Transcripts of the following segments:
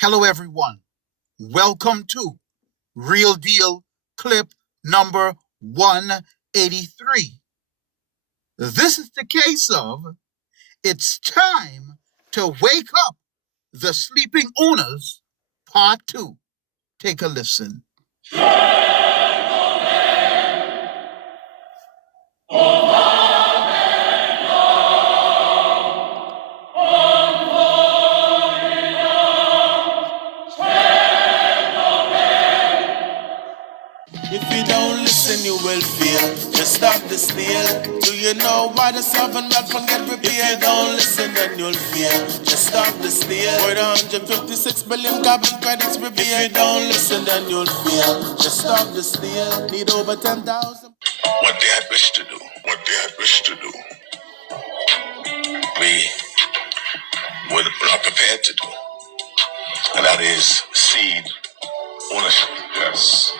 Hello, everyone. Welcome to Real Deal clip number 183. This is the case of It's Time to Wake Up the Sleeping Owners, Part 2. Take a listen. If you don't listen, you will fail. Just stop the steal. Do you know why the seven weapon get repaired? If you don't listen, then you'll fail. Just stop the steal. With 156 billion carbon credits revealed. If you don't listen, then you'll fail. Just stop the steal. Need over 10,000. What they had wished to do, we were not prepared to do. And that is seed ownership. Yes.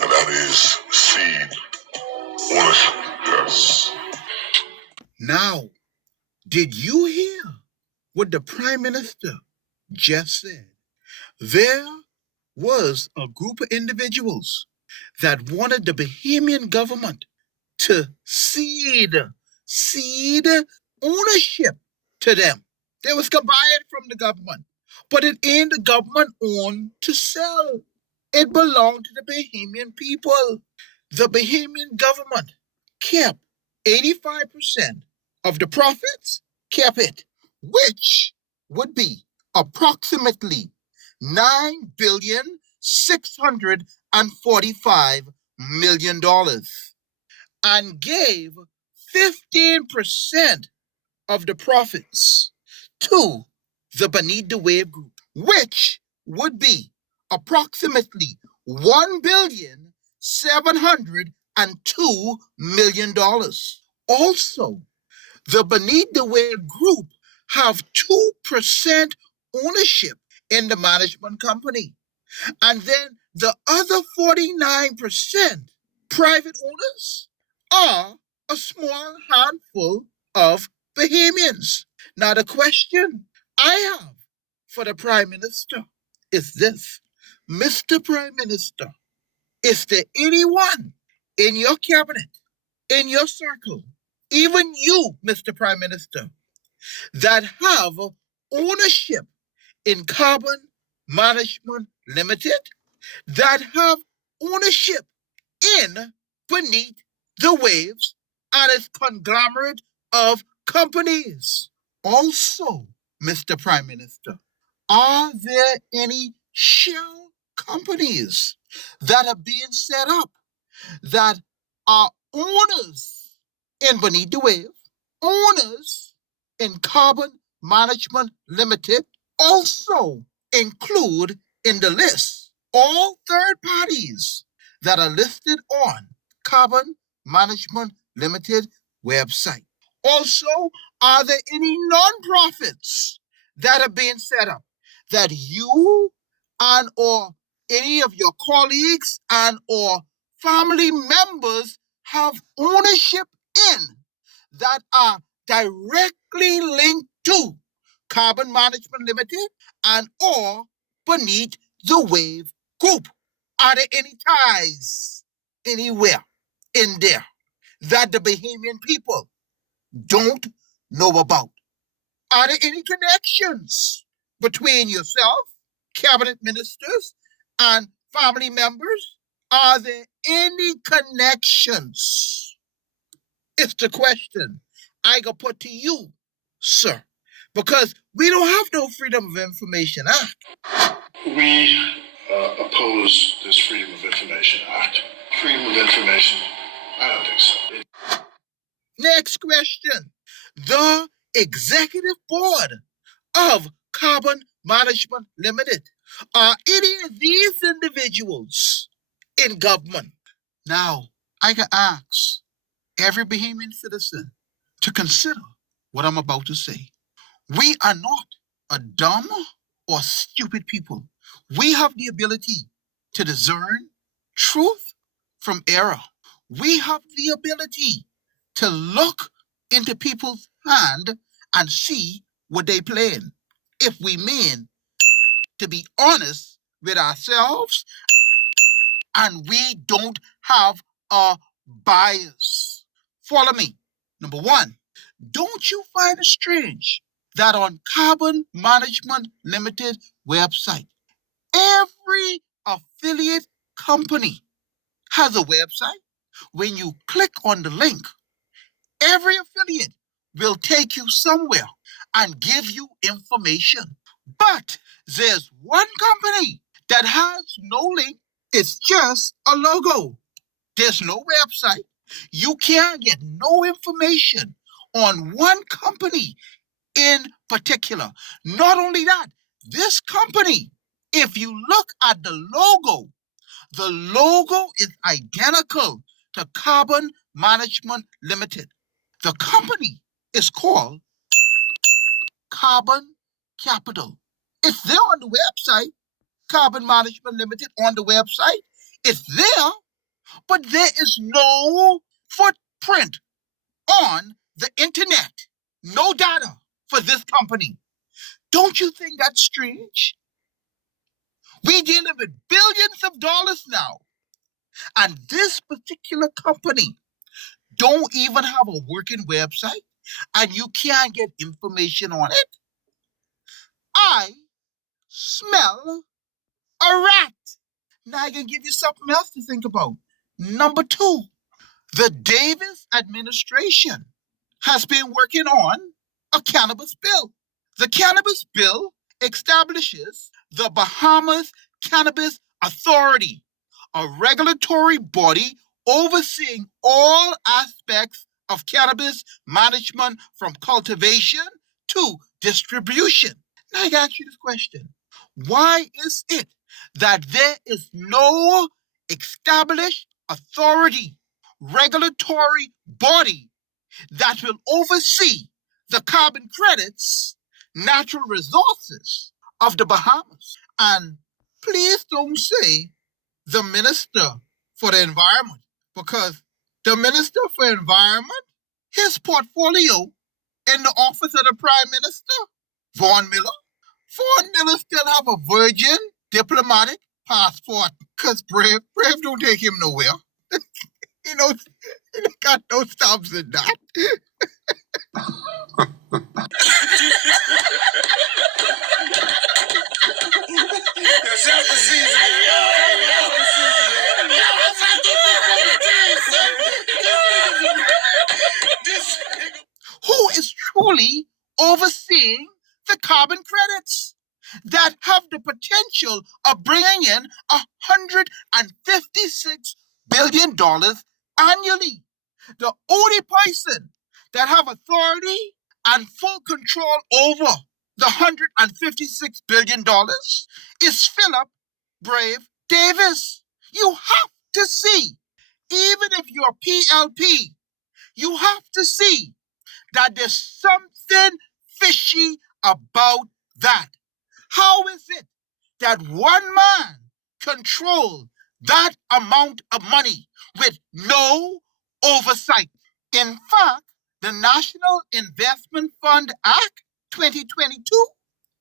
And that is seed ownership. Yes. Now, did you hear what the Prime Minister just said? There was a group of individuals that wanted the Bahamian government to cede ownership to them. They was going to buy it from the government, but it ain't the government owned to sell. It belonged to the Bahamian people. The Bahamian government kept 85% of the profits, kept it, which would be approximately $9,645,000,000, and gave 15% of the profits to the Beneath the Wave Group, which would be approximately $1,702,000,000. Also, the Beneath the Wave Group have 2% ownership in the management company. And then the other 49% private owners are a small handful of Bahamians. Now, the question I have for the Prime Minister is this. Mr. Prime Minister, is there anyone in your cabinet, in your circle, even you, Mr. Prime Minister, that have ownership in Carbon Management Limited, that have ownership in Beneath the Waves and its conglomerate of companies? Also, Mr. Prime Minister, are there any shell companies that are being set up that are owners in Beneath the Wave, owners in Carbon Management Limited, also include in the list all third parties that are listed on Carbon Management Limited website? Also, are there any non-profits that are being set up that you and or any of your colleagues and or family members have ownership in that are directly linked to Carbon Management Limited and or Beneath the Wave Group? Are there any ties anywhere in there that the Bahamian people don't know about? Are there any connections between yourself, cabinet ministers, and family members? Are there any connections? It's the question I go put to you, sir, because we don't have no Freedom of Information Act. We oppose this Freedom of Information Act. Freedom of Information, I don't think so. Next question. The executive board of Carbon Management Limited, are any of these individuals in government? Now, I can ask every Bahamian citizen to consider what I'm about to say. We are not a dumb or stupid people. We have the ability to discern truth from error. We have the ability to look into people's hand and see what they playing, if we mean to be honest with ourselves, and we don't have a bias. Follow me. Number one, don't you find it strange that on Carbon Management Limited website, every affiliate company has a website? When you click on the link, every affiliate will take you somewhere and give you information. But there's one company that has no link. It's just a logo. There's no website. You can't get no information on one company in particular. Not only that, this company, if you look at the logo is identical to Carbon Management Limited. The company is called Carbon Capital. It's there on the website, Carbon Management Limited on the website. It's there, but there is no footprint on the internet. No data for this company. Don't you think that's strange? We dealing with billions of dollars now. And this particular company don't even have a working website, and you can't get information on it. I smell a rat. Now I can give you something else to think about. Number two, the Davis administration has been working on a cannabis bill. The cannabis bill establishes the Bahamas Cannabis Authority, a regulatory body overseeing all aspects of cannabis management from cultivation to distribution. Now I ask you this question. Why is it that there is no established authority, regulatory body that will oversee the carbon credits, natural resources of the Bahamas? And please don't say the Minister for the Environment, because the Minister for Environment, his portfolio in the office of the Prime Minister, Vaughn Miller still have a virgin diplomatic passport, because Brave don't take him nowhere. He got no stops in that. Who is truly overseeing the carbon credits that have the potential of bringing in $156 billion annually? The only person that have authority and full control over the $156 billion is Philip Brave Davis. You have to see, even if you're PLP, you have to see that there's something fishy about that. How is it that one man controls that amount of money with no oversight? In fact, the National Investment Fund Act 2022,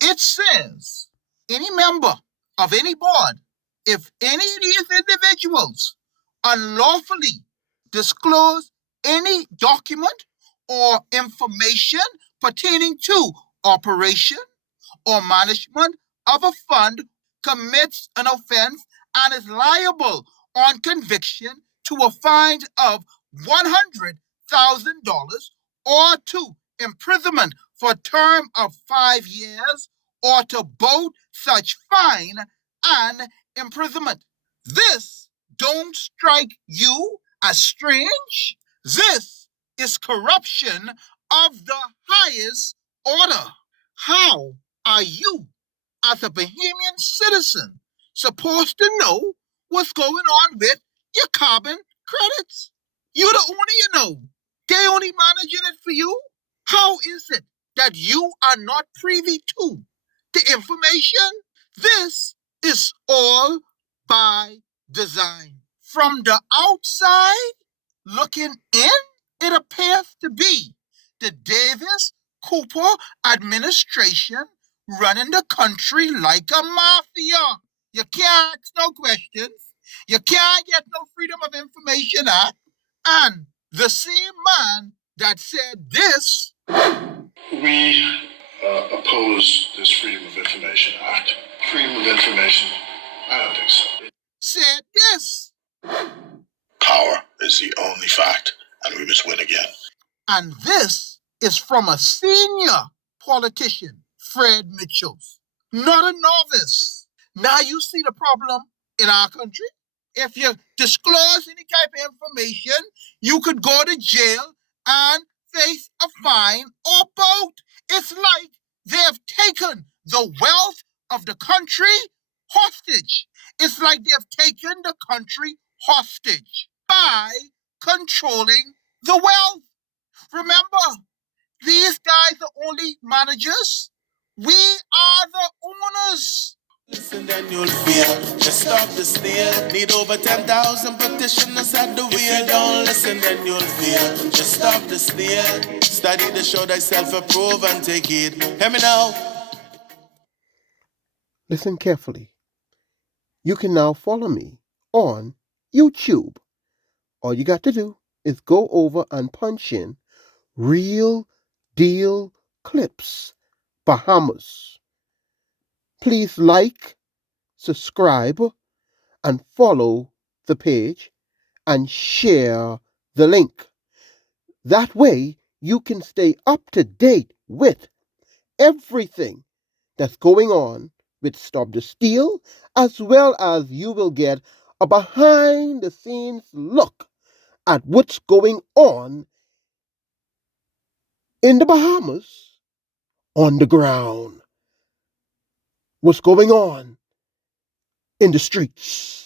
it says any member of any board, if any of these individuals unlawfully disclose any document or information pertaining to operation or management of a fund, commits an offense and is liable on conviction to a fine of $100,000 or to imprisonment for a term of 5 years or to both such fine and imprisonment. This don't strike you as strange? This is corruption of the highest order. How are you, as a Bahamian citizen, supposed to know what's going on with your carbon credits? You're the only you know. They only managing it for you. How is it that you are not privy to the information? This is all by design. From the outside looking in, it appears to be the Davis Cooper administration running the country like a mafia. You can't ask no questions. You can't get no Freedom of Information Act. And the same man that said this, we oppose this Freedom of Information Act. Freedom of Information, I don't think so. said this. Power is the only fact, and we must win again. And this is from a senior politician, Fred Mitchells, not a novice. Now you see the problem in our country. If you disclose any type of information, you could go to jail and face a fine or both. It's like they have taken the wealth of the country hostage. It's like they have taken the country hostage by controlling the wealth. Remember, these guys are only managers. We are the owners. Listen, then you'll feel. Just stop the steal. Need over 10,000 petitioners at the wheel. If you don't listen, then you'll feel. Just stop the steal. Study the show thyself, approve and take it. Hear me now. Listen carefully. You can now follow me on YouTube. All you got to do is go over and punch in Real Deal Clips Bahamas. Please like, subscribe, and follow the page and share the link. That way you can stay up to date with everything that's going on with Stop the Steal, as well as you will get a behind the scenes look at what's going on in the Bahamas on the ground. What's going on in the streets.